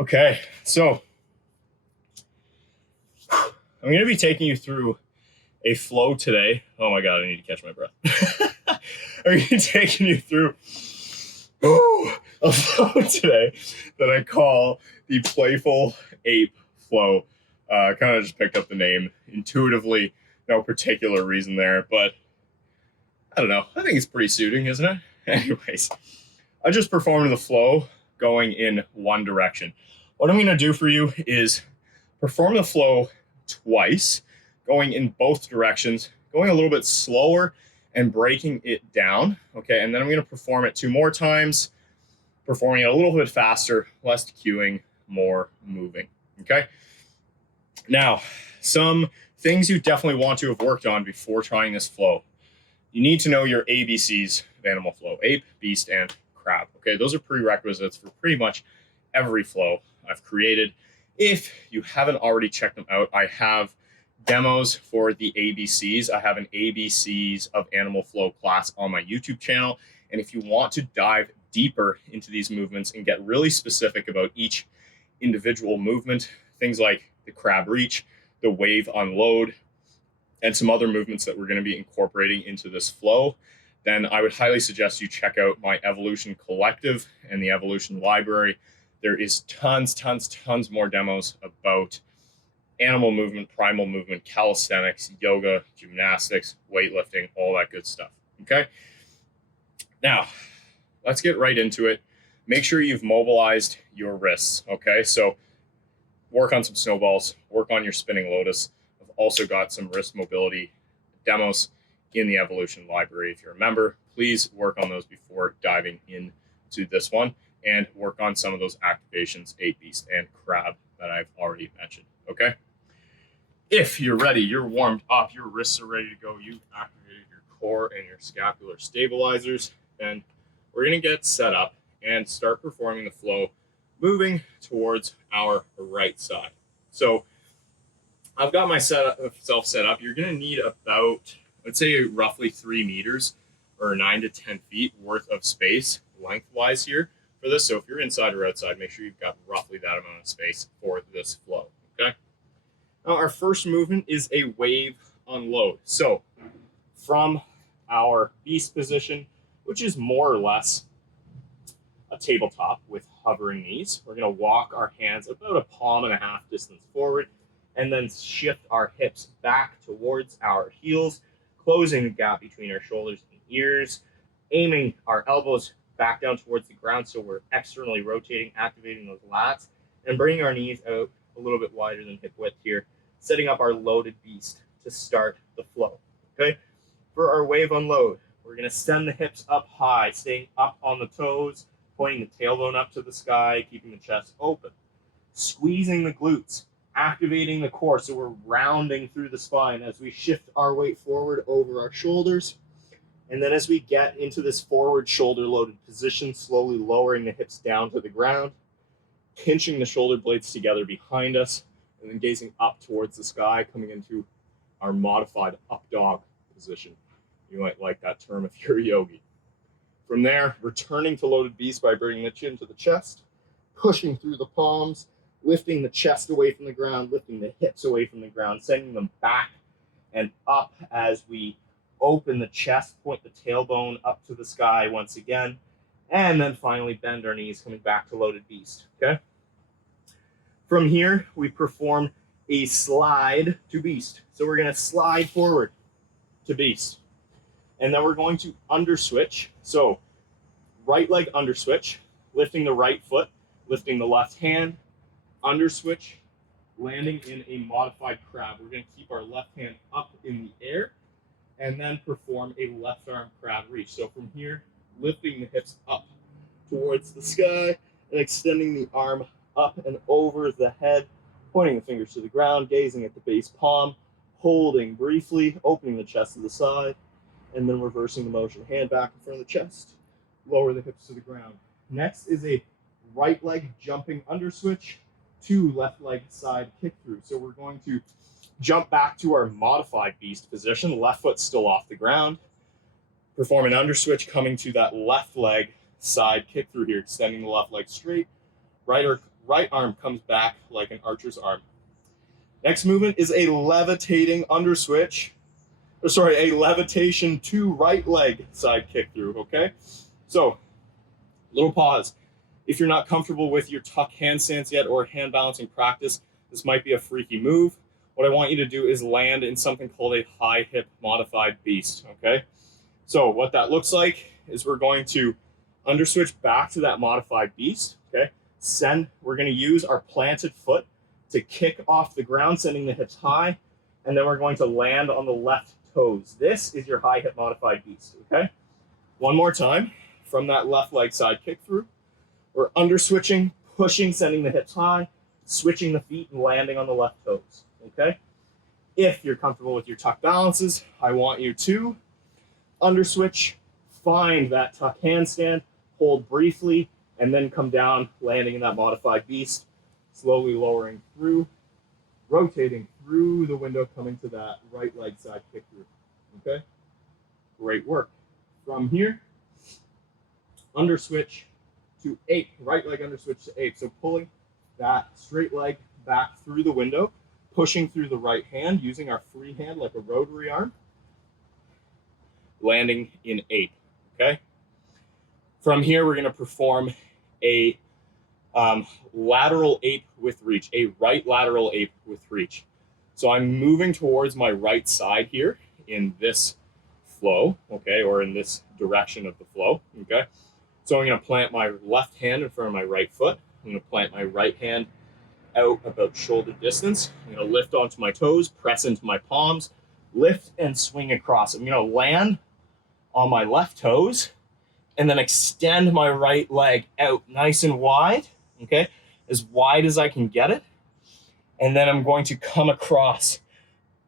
Okay, so I'm going to be taking you through a flow today. Oh my God, I need to catch my breath. I'm going to be taking you through a flow today that I call the Playful Ape Flow. Kind of just picked up the name intuitively, no particular reason there, but I don't know. I think it's pretty suiting, isn't it? Anyways, I just performed the flow going in one direction. What I'm going to do for you is perform the flow twice, going in both directions, going a little bit slower and breaking it down. Okay, and then I'm going to perform it 2 more times, performing it a little bit faster, less cueing, more moving. Okay, now some things you definitely want to have worked on before trying this flow. You need to know your ABCs of animal flow: ape, beast, and crab. Okay, those are prerequisites for pretty much every flow I've created. If you haven't already checked them out, I have demos for the ABCs. I have an ABCs of animal flow class on my YouTube channel. And if you want to dive deeper into these movements and get really specific about each individual movement, things like the crab reach, the wave unload, and some other movements that we're going to be incorporating into this flow, then I would highly suggest you check out my Evolution Collective and the Evolution Library. There is tons more demos about animal movement, primal movement, calisthenics, yoga, gymnastics, weightlifting, all that good stuff. Okay? Now, let's get right into it. Make sure you've mobilized your wrists. Okay? So work on some snowballs, work on your spinning lotus. I've also got some wrist mobility demos in the Evolution Library. If you're a member, please work on those before diving into this one, and work on some of those activations, ape, beast, and crab that I've already mentioned. Okay? If you're ready, you're warmed up, your wrists are ready to go, you've activated your core and your scapular stabilizers, then we're going to get set up and start performing the flow, moving towards our right side. So I've got myself set up. You're going to need about, let's say, roughly 3 meters or 9 to 10 feet worth of space lengthwise here for this. So if you're inside or outside, make sure you've got roughly that amount of space for this flow. Okay. Now our first movement is a wave unload. So from our beast position, which is more or less a tabletop with hovering knees, we're going to walk our hands about a palm and a half distance forward, and then shift our hips back towards our heels, closing the gap between our shoulders and ears, aiming our elbows back down towards the ground so we're externally rotating, activating those lats, and bringing our knees out a little bit wider than hip width here, setting up our loaded beast to start the flow. Okay, for our wave unload, we're going to send the hips up high, staying up on the toes, pointing the tailbone up to the sky, keeping the chest open, squeezing the glutes, activating the core so we're rounding through the spine as we shift our weight forward over our shoulders. And then as we get into this forward shoulder loaded position, slowly lowering the hips down to the ground, pinching the shoulder blades together behind us, and then gazing up towards the sky, coming into our modified up dog position. You might like that term if you're a yogi. From there, returning to loaded beast by bringing the chin to the chest, pushing through the palms, lifting the chest away from the ground, lifting the hips away from the ground, sending them back and up as we open the chest, point the tailbone up to the sky once again, and then finally bend our knees, coming back to loaded beast. Okay? From here, we perform a slide to beast. So we're going to slide forward to beast. And then we're going to under switch. So right leg under switch, lifting the right foot, lifting the left hand, under switch, landing in a modified crab. We're going to keep our left hand up in the air and then perform a left arm crab reach. So from here, lifting the hips up towards the sky and extending the arm up and over the head, pointing the fingers to the ground, gazing at the base palm, holding briefly, opening the chest to the side, and then reversing the motion. Hand back in front of the chest, lower the hips to the ground. Next is a right leg jumping under switch to left leg side kick through. So we're going to jump back to our modified beast position, left foot still off the ground, perform an under switch, coming to that left leg side kick through here, extending the left leg straight, right right arm comes back like an archer's arm. Next movement is a levitating under switch. A levitation to right leg side kick through, okay? So, little pause. If you're not comfortable with your tuck handstands yet or hand balancing practice, this might be a freaky move. What I want you to do is land in something called a high hip modified beast, okay? So what that looks like is we're going to under switch back to that modified beast, okay? We're gonna use our planted foot to kick off the ground, sending the hips high, and then we're going to land on the left toes. This is your high hip modified beast, okay? One more time, from that left leg side kick through. We're under switching, pushing, sending the hips high, switching the feet and landing on the left toes, okay? If you're comfortable with your tuck balances, I want you to under switch, find that tuck handstand, hold briefly, and then come down, landing in that modified beast, slowly lowering through, rotating through the window, coming to that right leg side kick through, okay? Great work. From here, under switch to ape, right leg under switch to ape. So pulling that straight leg back through the window, pushing through the right hand, using our free hand like a rotary arm, landing in ape, okay? From here, we're gonna perform a lateral ape with reach, a right lateral ape with reach. So I'm moving towards my right side here in this flow, okay, or in this direction of the flow, okay? So I'm gonna plant my left hand in front of my right foot. I'm gonna plant my right hand out about shoulder distance. I'm gonna lift onto my toes, press into my palms, lift and swing across. I'm gonna land on my left toes and then extend my right leg out nice and wide, okay? As wide as I can get it. And then I'm going to come across,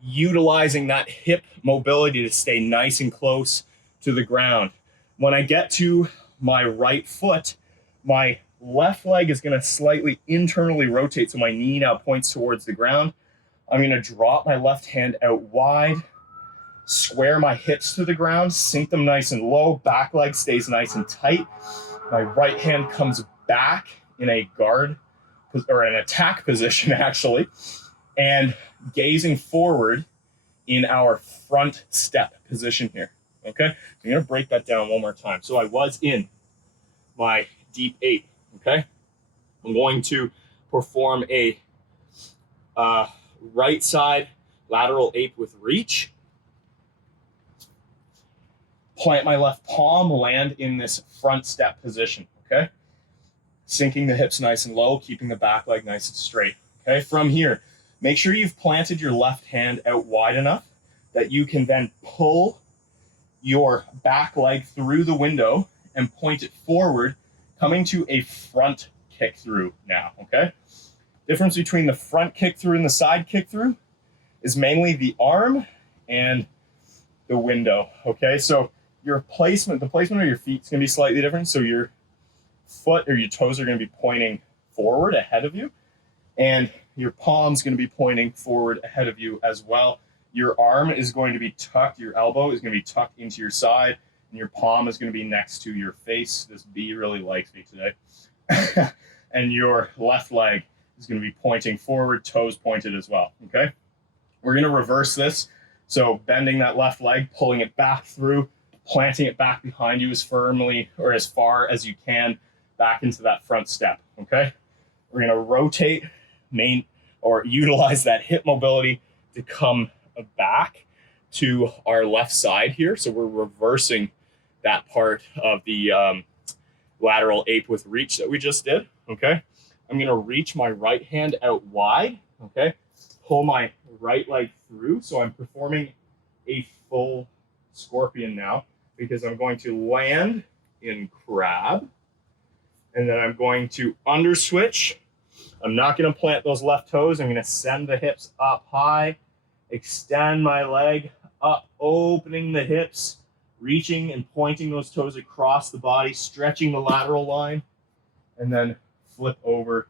utilizing that hip mobility to stay nice and close to the ground. When I get to my right foot, my left leg is gonna slightly internally rotate, so my knee now points towards the ground. I'm gonna drop my left hand out wide, square my hips to the ground, sink them nice and low, back leg stays nice and tight. My right hand comes back in a guard, or an attack position actually, and gazing forward in our front step position here, okay? I'm gonna break that down one more time. So I was in my deep ape, okay? I'm going to perform a right side lateral ape with reach. Plant my left palm, land in this front step position, okay? Sinking the hips nice and low, keeping the back leg nice and straight, okay? From here, make sure you've planted your left hand out wide enough that you can then pull your back leg through the window and point it forward, coming to a front kick through now, okay? Difference between the front kick through and the side kick through is mainly the arm and the window, okay? So the placement of your feet is gonna be slightly different. So your foot or your toes are gonna be pointing forward ahead of you, and your palm's gonna be pointing forward ahead of you as well. Your arm is going to be tucked, your elbow is gonna be tucked into your side, and your palm is gonna be next to your face. This bee really likes me today. And your left leg is gonna be pointing forward, toes pointed as well, okay? We're gonna reverse this. So bending that left leg, pulling it back through, planting it back behind you as firmly or as far as you can back into that front step, okay? We're gonna rotate, utilize that hip mobility to come back to our left side here. So we're reversing that part of the lateral ape with reach that we just did, okay? I'm gonna reach my right hand out wide, okay? Pull my right leg through. So I'm performing a full scorpion now because I'm going to land in crab, and then I'm going to under switch. I'm not gonna plant those left toes. I'm gonna send the hips up high, extend my leg up, opening the hips, reaching and pointing those toes across the body, stretching the lateral line, and then flip over,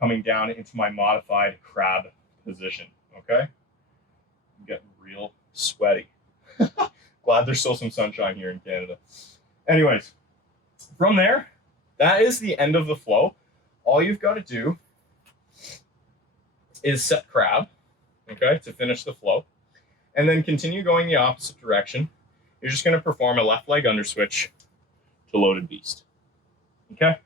coming down into my modified crab position, okay? I'm getting real sweaty. Glad there's still some sunshine here in Canada. Anyways, from there, that is the end of the flow. all you've got to do is set crab, okay, to finish the flow, and then continue going the opposite direction. You're just going to perform a left leg under switch to loaded beast, okay?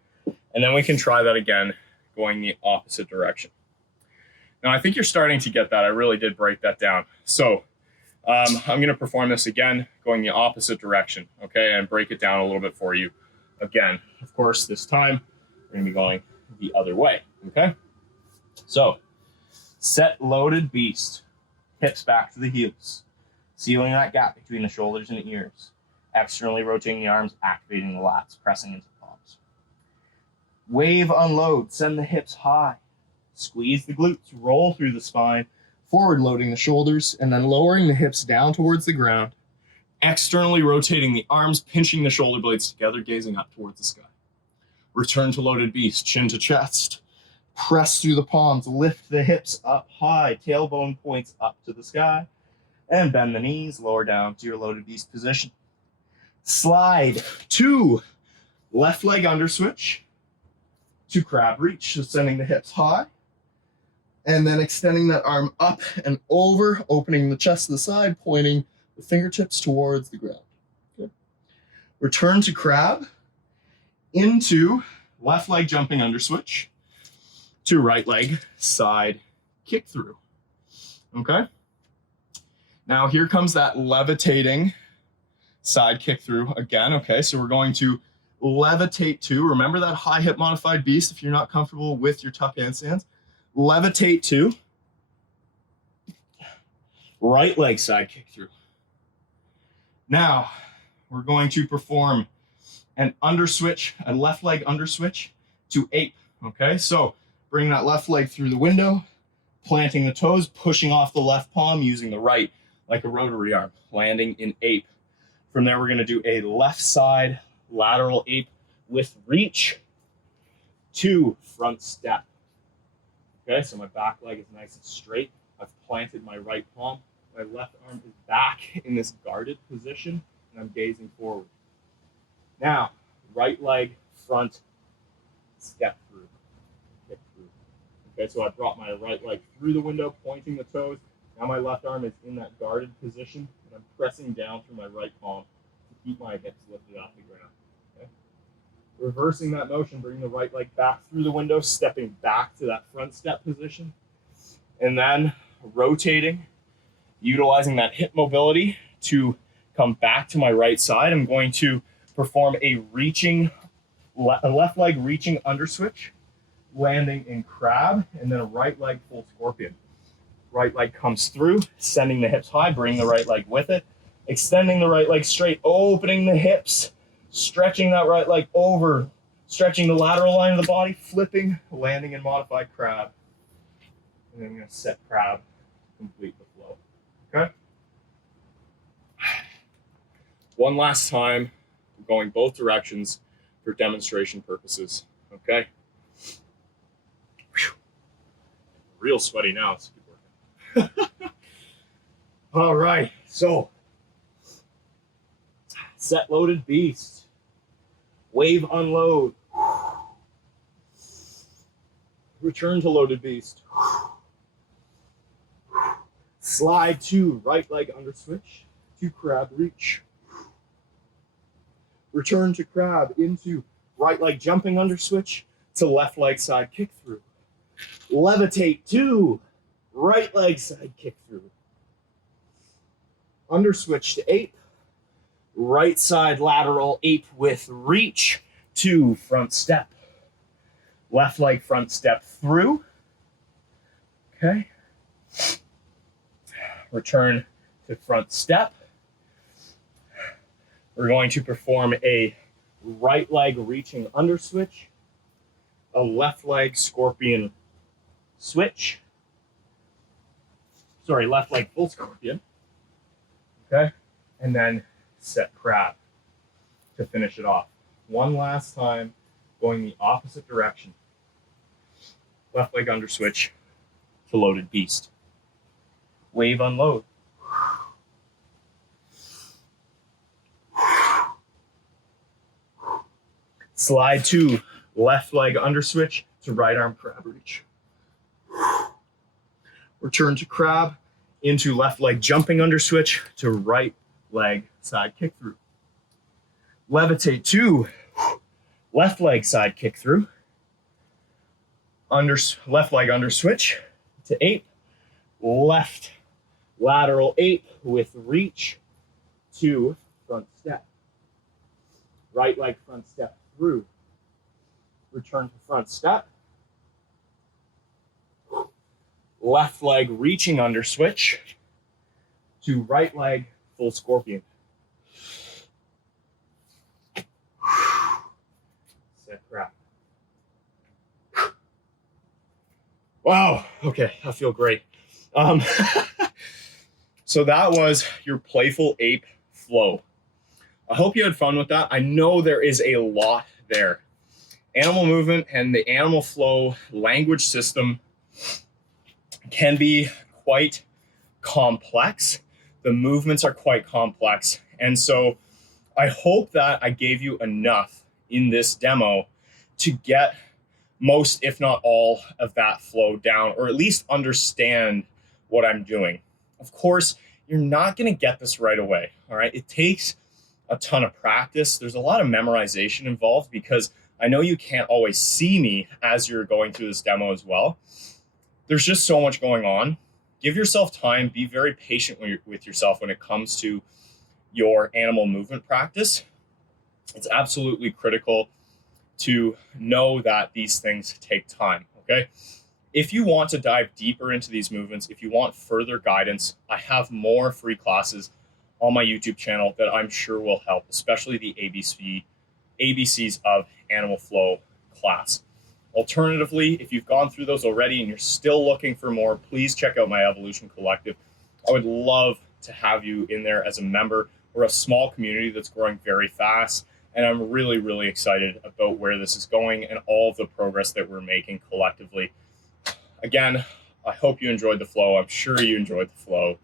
And then we can try that again, going the opposite direction. Now, I think you're starting to get that. I really did break that down. So I'm going to perform this again, going the opposite direction, okay, and break it down a little bit for you. Again, of course, this time we're going to be going the other way, okay? So set loaded beast, hips back to the heels, sealing that gap between the shoulders and the ears, externally rotating the arms, activating the lats, pressing into the palms. Wave unload, send the hips high, squeeze the glutes, roll through the spine, forward loading the shoulders, and then lowering the hips down towards the ground, externally rotating the arms, pinching the shoulder blades together, gazing up towards the sky. Return to loaded beast, chin to chest, press through the palms, lift the hips up high, tailbone points up to the sky, and bend the knees, lower down to your loaded beast position. Slide to left leg under switch to crab reach, so sending the hips high, and then extending that arm up and over, opening the chest to the side, pointing the fingertips towards the ground. Okay. Return to crab, into left leg jumping under switch, to right leg side kick through. Okay. Now here comes that levitating side kick through again. Okay, so we're going to levitate to, remember that high hip modified beast if you're not comfortable with your tuck handstands. Levitate to right leg side kick through. Now we're going to perform an under switch, a left leg under switch to ape. Okay, so bring that left leg through the window, planting the toes, pushing off the left palm, using the right like a rotary arm, landing in ape. From there, we're going to do a left side lateral ape with reach to front step. Okay, so my back leg is nice and straight. I've planted my right palm. My left arm is back in this guarded position, and I'm gazing forward. Now, right leg front step through, kick through. Okay, so I brought my right leg through the window, pointing the toes. Now my left arm is in that guarded position, and I'm pressing down through my right palm to keep my hips lifted off the ground. Okay? Reversing that motion, bringing the right leg back through the window, stepping back to that front step position, and then rotating, utilizing that hip mobility to come back to my right side. I'm going to perform a left leg reaching under switch, landing in crab, and then a right leg full scorpion. Right leg comes through, sending the hips high, bring the right leg with it, extending the right leg straight, opening the hips, stretching that right leg over, stretching the lateral line of the body, flipping, landing in modified crab. And then I'm going to set crab, complete the flow. Okay? One last time, going both directions for demonstration purposes. Okay? Whew. Real sweaty now. So keep working. All right. So, set loaded beast. Wave unload. Return to loaded beast. Slide to right leg under switch to crab reach. Return to crab into right leg jumping under switch to left leg side kick through. Levitate to right leg side kick through. Under switch to ape. Right side lateral ape with reach to front step. Left leg front step through. Okay. Return to front step. We're going to perform a right leg reaching under switch, a left leg scorpion switch. Sorry, left leg full scorpion. Okay. And then set crab to finish it off. One last time, going the opposite direction. Left leg under switch to loaded beast. Wave unload. Slide to left leg under switch to right arm crab reach. Return to crab, into left leg jumping under switch to right leg side kick through. Levitate to left leg side kick through. Left leg under switch to ape. Left lateral ape with reach to front step. Right leg front step through. Return to front step. Left leg reaching under switch to right leg full scorpion. Set crap. Wow. Okay, I feel great. So that was your Playful Ape Flow. I hope you had fun with that. I know there is a lot there. Animal movement and the animal flow language system can be quite complex. The movements are quite complex. And so I hope that I gave you enough in this demo to get most, if not all, of that flow down, or at least understand what I'm doing. Of course, you're not going to get this right away. All right. It takes a ton of practice. There's a lot of memorization involved because I know you can't always see me as you're going through this demo as well. There's just so much going on. Give yourself time. Be very patient with yourself when it comes to your animal movement practice. It's absolutely critical to know that these things take time, okay? If you want to dive deeper into these movements, if you want further guidance, I have more free classes on my YouTube channel that I'm sure will help, especially the ABCs of Animal Flow class. Alternatively, if you've gone through those already and you're still looking for more, please check out my Evolution Collective. I would love to have you in there as a member. We're a small community that's growing very fast, and I'm really, really excited about where this is going and all of the progress that we're making collectively. Again, I hope you enjoyed the flow. I'm sure you enjoyed the flow,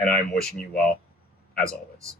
and I'm wishing you well, as always.